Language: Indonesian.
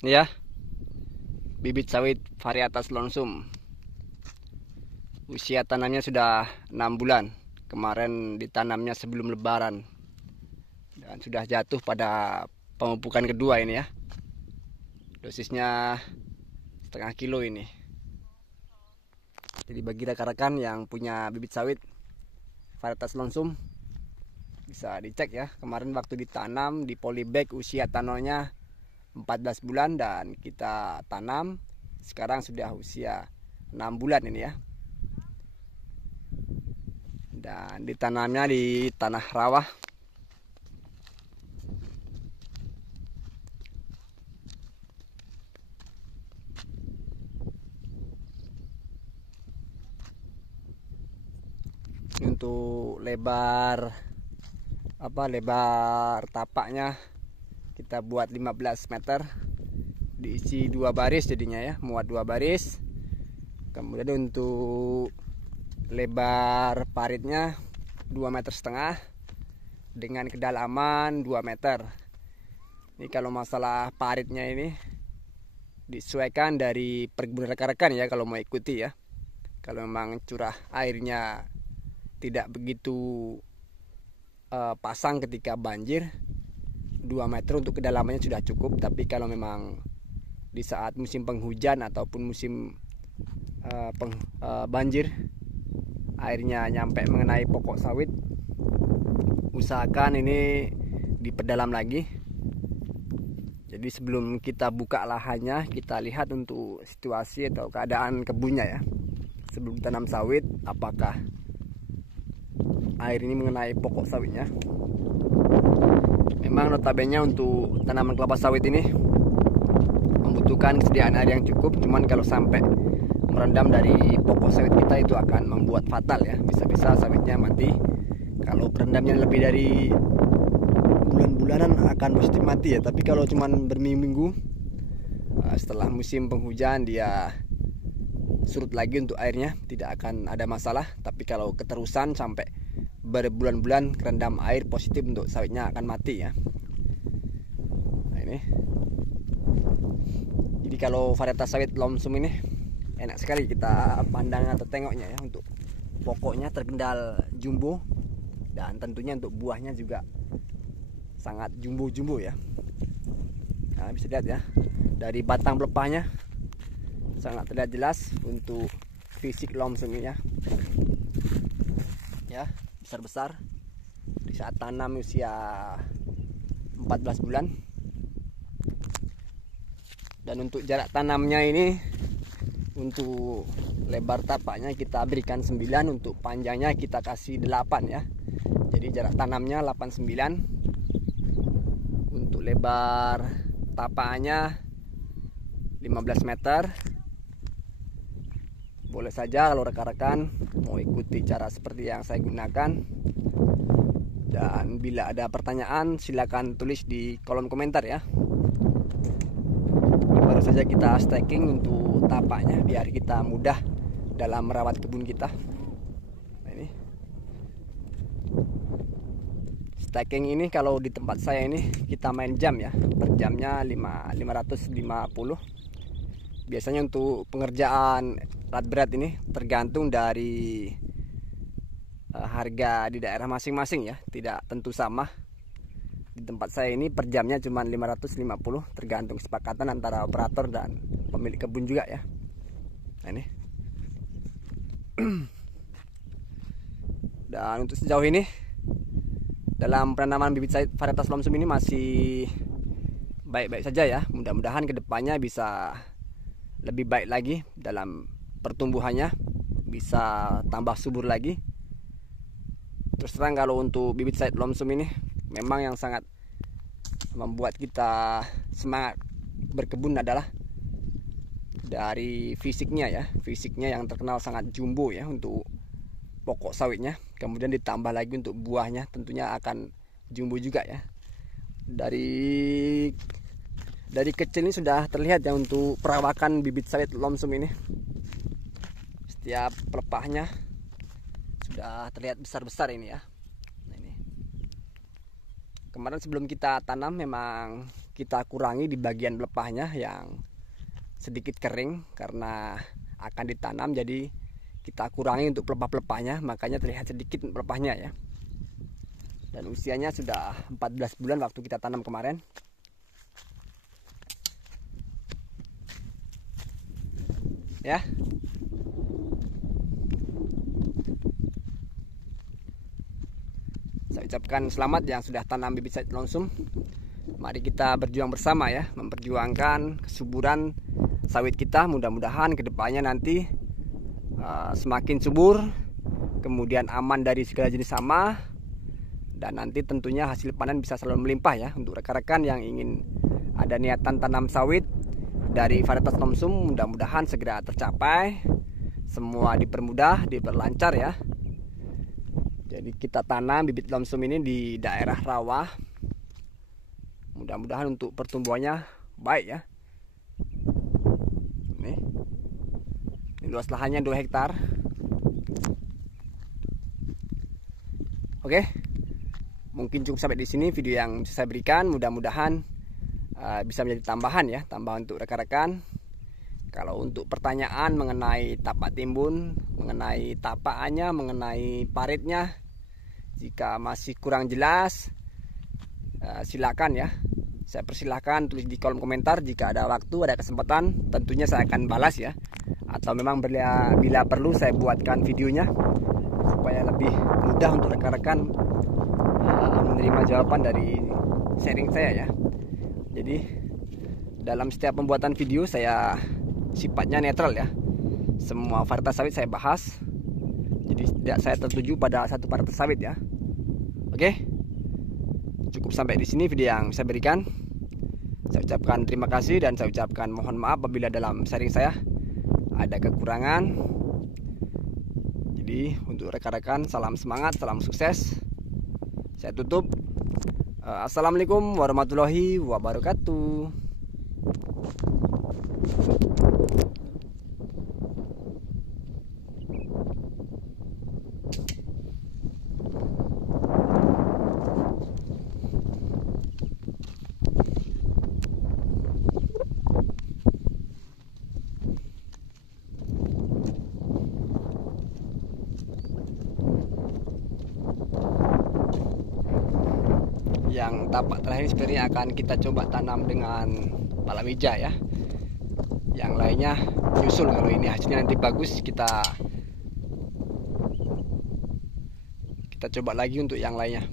Ya, bibit sawit varietas Lonsum. Usia tanamnya sudah 6 bulan. Kemarin ditanamnya sebelum lebaran. Dan sudah jatuh pada pemupukan kedua ini ya. Dosisnya setengah kilo ini. Jadi bagi rekan-rekan yang punya bibit sawit varietas Lonsum, bisa dicek ya. Kemarin waktu ditanam di polybag usia tanamnya 14 bulan dan kita tanam sekarang sudah usia 6 bulan ini ya. Dan ditanamnya di tanah rawa. Untuk lebar tapaknya kita buat 15 meter, diisi 2 baris jadinya ya, muat 2 baris. Kemudian untuk lebar paritnya 2,5 meter dengan kedalaman 2 meter. Ini kalau masalah paritnya ini disesuaikan dari perkebunan rekan-rekan ya, kalau mau ikuti ya. Kalau memang curah airnya tidak begitu pasang ketika banjir, 2 meter untuk kedalamannya sudah cukup. Tapi kalau memang di saat musim penghujan ataupun musim banjir, airnya nyampe mengenai pokok sawit, usahakan ini diperdalam lagi. Jadi sebelum kita buka lahannya, kita lihat untuk situasi atau keadaan kebunnya ya. Sebelum tanam sawit, apakah air ini mengenai pokok sawitnya. Memang notabene untuk tanaman kelapa sawit ini membutuhkan kesediaan air yang cukup. Cuman kalau sampai merendam dari pokok sawit kita, itu akan membuat fatal ya. Bisa-bisa sawitnya mati. Kalau berendamnya lebih dari bulan-bulanan akan positif mati ya. Tapi kalau cuman berminggu-minggu, setelah musim penghujan dia surut lagi untuk airnya, tidak akan ada masalah. Tapi kalau keterusan sampai berbulan-bulan kerendam air, positif untuk sawitnya akan mati ya. Nah ini. Jadi kalau varietas sawit Lonsum ini enak sekali kita pandang atau tengoknya ya. Untuk pokoknya terkendal jumbo, dan tentunya untuk buahnya juga sangat jumbo-jumbo ya. Nah, bisa lihat ya, dari batang pelepahnya sangat terlihat jelas untuk fisik Lonsum ini ya. Ya, besar-besar di saat tanam usia 14 bulan. Dan untuk jarak tanamnya ini, untuk lebar tapaknya kita berikan 9, untuk panjangnya kita kasih 8 ya. Jadi jarak tanamnya 89. Untuk lebar tapaknya 15 meter. Boleh saja kalau rekan-rekan mau ikuti cara seperti yang saya gunakan. Dan bila ada pertanyaan, silakan tulis di kolom komentar ya. Baru saja kita staking untuk tapaknya biar kita mudah dalam merawat kebun kita. Nah, ini staking ini kalau di tempat saya ini kita main jam ya. Per jamnya 550. Biasanya untuk pengerjaan alat berat ini tergantung dari harga di daerah masing-masing ya, tidak tentu sama. Di tempat saya ini per jamnya cuma 550, tergantung kesepakatan antara operator dan pemilik kebun juga ya. Nah ini. Dan untuk sejauh ini dalam penanaman bibit sawit varietas Lonsum ini masih baik-baik saja ya. Mudah-mudahan kedepannya bisa lebih baik lagi dalam pertumbuhannya, bisa tambah subur lagi. Terus terang kalau untuk bibit sawit Lonsum ini memang yang sangat membuat kita semangat berkebun adalah dari fisiknya ya. Fisiknya yang terkenal sangat jumbo ya untuk pokok sawitnya. Kemudian ditambah lagi untuk buahnya, tentunya akan jumbo juga ya. Dari kecil ini sudah terlihat ya untuk perawakan bibit sawit Lonsum ini. Setiap pelepahnya sudah terlihat besar-besar ini ya. Nah, ini. Kemarin sebelum kita tanam memang kita kurangi di bagian pelepahnya yang sedikit kering karena akan ditanam, jadi kita kurangi untuk pelepah-pelepahnya, makanya terlihat sedikit pelepahnya ya. Dan usianya sudah 14 bulan waktu kita tanam kemarin. Ya. Saya ucapkan selamat yang sudah tanam bibit sawit Lonsum. Mari kita berjuang bersama ya, memperjuangkan kesuburan sawit kita. Mudah-mudahan kedepannya nanti semakin subur, kemudian aman dari segala jenis hama, dan nanti tentunya hasil panen bisa selalu melimpah ya. Untuk rekan-rekan yang ingin ada niatan tanam sawit dari varietas Lonsum, mudah-mudahan segera tercapai, semua dipermudah, diperlancar ya. Jadi kita tanam bibit Lonsum ini di daerah rawa, mudah-mudahan untuk pertumbuhannya baik ya. Ini luas lahannya 2 hektar. Oke, mungkin cukup sampai di sini video yang bisa saya berikan. Mudah-mudahan bisa menjadi tambahan ya, tambahan untuk rekan-rekan. Kalau untuk pertanyaan mengenai tapak timbun, mengenai tapakannya, mengenai paritnya, jika masih kurang jelas, silakan ya. Saya persilahkan tulis di kolom komentar. Jika ada waktu, ada kesempatan, tentunya saya akan balas ya. Atau memang bila perlu saya buatkan videonya supaya lebih mudah untuk rekan-rekan menerima jawaban dari sharing saya ya. Jadi dalam setiap pembuatan video saya sifatnya netral ya. Semua varietas sawit saya bahas. Jadi tidak saya tertuju pada satu varietas sawit ya. Oke. Cukup sampai di sini video yang saya berikan. Saya ucapkan terima kasih dan saya ucapkan mohon maaf apabila dalam sharing saya ada kekurangan. Jadi untuk rekan-rekan, salam semangat, salam sukses. Saya tutup. Assalamualaikum warahmatullahi wabarakatuh. Yang tapak terakhir sebenarnya akan kita coba tanam dengan palawija ya. Yang lainnya nyusul. Kalau ini hasilnya nanti bagus, kita coba lagi untuk yang lainnya.